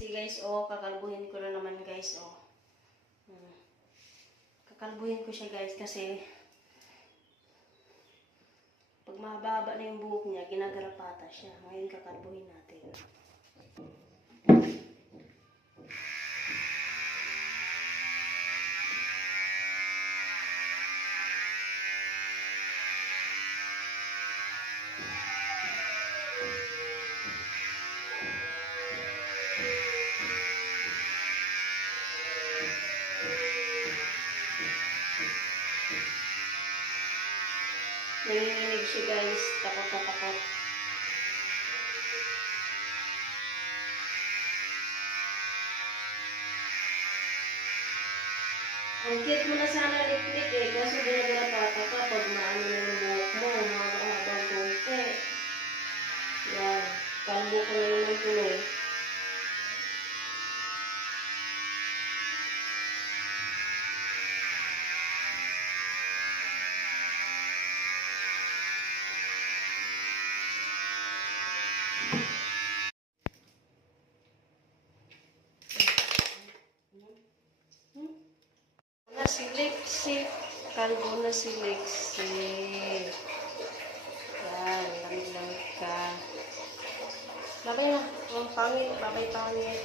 Guys, oh, kakalbuhin ko na naman guys, oh. Kakalbuhin ko siya guys kasi pag mahaba na yung buhok niya, ginagarapata siya. Ngayon kakalbuhin natin. Nanginginig siya guys, takot na takot. Ang cute mo na sana liklik eh, kaso ginagarapata ka pag maano na yung buhok mo, mahaba-habang konti. Yan, kalbo ko na yun ng tuloy. Si Lexi, kalbo na si Lexi. Yan, lamig-lamig ka. Babay na, ang pangit, babay pangit.